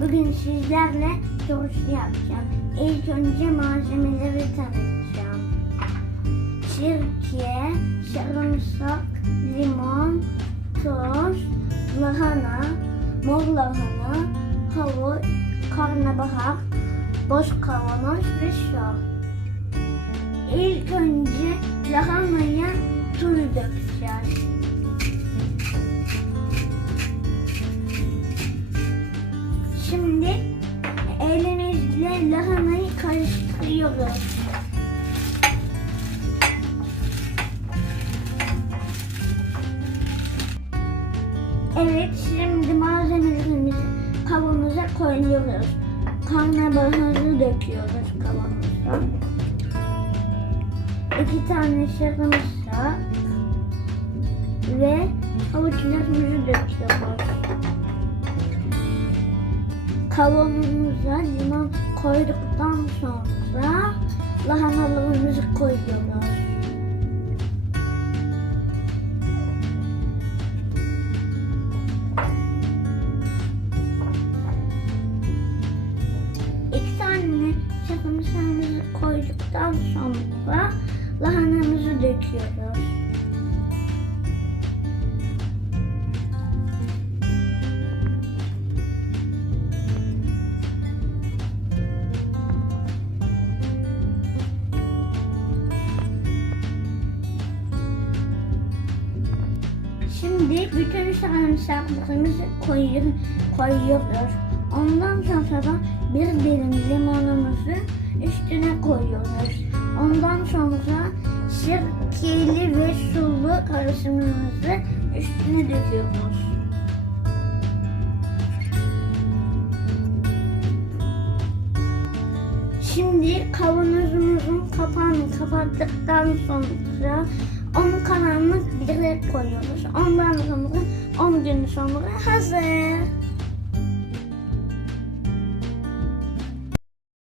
Bugün sizlerle turşu yapacağım. İlk önce malzemeleri tanıtacağım. Sirke, sarımsak, limon, tuz, lahana, mor lahana, havuç, karnabahar, boş kavanoz ve su. İlk önce elimizle lahanayı karıştırıyoruz. Evet, şimdi malzemelerimizi kavanoza koyuyoruz. Karnabaharı döküyoruz kavanoza. İki tane sarımsak ve havuçlarımızı döküyoruz. Kavanozumuza limon koyduktan sonra lahanalarımızı koyuyoruz. İki tane sarımsağımızı koyduktan sonra lahanamızı döküyoruz. Şimdi bütün sarımsaklarımızı koyuyor, koyuyoruz. Ondan sonra bir dilim limonumuzu üstüne koyuyoruz. Ondan sonra sirkeli ve sulu karışımımızı üstüne döküyoruz. Şimdi kavanozumuzun kapağını kapattıktan sonra onu karanlık bir yere koyuyoruz. Ondan sonra 10 gün sonra hazır.